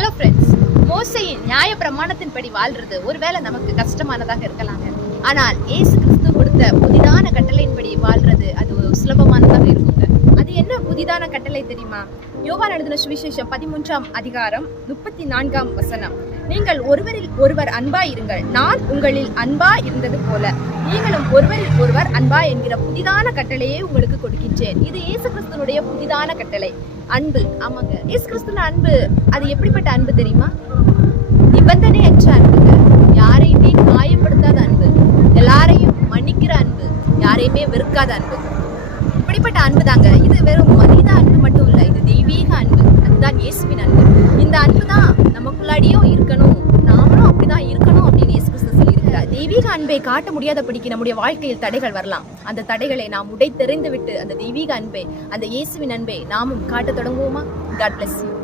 Hello friends, மோசேயின் நியாய பிரமாணத்தின்படி வாழ்றது ஒருவேளை நமக்கு கஷ்டமானதாக இருக்கலாங்க. ஆனால் இயேசு கிறிஸ்து கொடுத்த புதிதான கட்டளையின்படி வாழ்றது அது சுலபமானதாக இருக்குங்க. அது என்ன புதிதான கட்டளை தெரியுமா? யோவான் எழுதின சுவிசேஷம் 13ஆம் அதிகாரம் 34ஆம் வசனம். நீங்கள் ஒருவரில் ஒருவர் அன்பா இருங்கள், நான் உங்களில் அன்பா இருந்தது போல நீங்களும் ஒருவரில் ஒருவர் அன்பா என்கிற புதிதான கட்டளையே உங்களுக்கு கொடுக்கின்றேன். இது இயேசு கிறிஸ்துனுடைய புதிதான கட்டளை. அன்பு, ஆமாங்க, இயேசு கிறிஸ்துவின் அன்பு அது எப்படிப்பட்ட அன்பு தெரியுமா? நிபந்தனையற்ற அன்புங்க. யாரையுமே காயப்படுத்தாத அன்பு, எல்லாரையும் மன்னிக்கிற அன்பு, யாரையுமே வெறுக்காத அன்பு. இப்படிப்பட்ட அன்பு தாங்க இது. வெறும் மனித அன்பு மட்டும் இல்ல, இது தெய்வீக அன்பு. அதுதான் இயேசுவின் அன்பு. இந்த அன்பு தான் நமக்குள்ளாடியும் இருக்கணும், நாமளும் அப்படிதான் இருக்கணும் அப்படின்னு இயேசு கிறிஸ்து சொல்லியிருக்கிறார். தெய்வீக அன்பை காட்ட முடியாதபடிக்கு நம்முடைய வாழ்க்கையில் தடைகள் வரலாம். அந்த தடைகளை நாம் உடைத்தெறிந்து விட்டு அந்த தெய்வீக அன்பை, அந்த இயேசுவின் அன்பை நாமும் காட்ட தொடங்குவோமா? God bless you.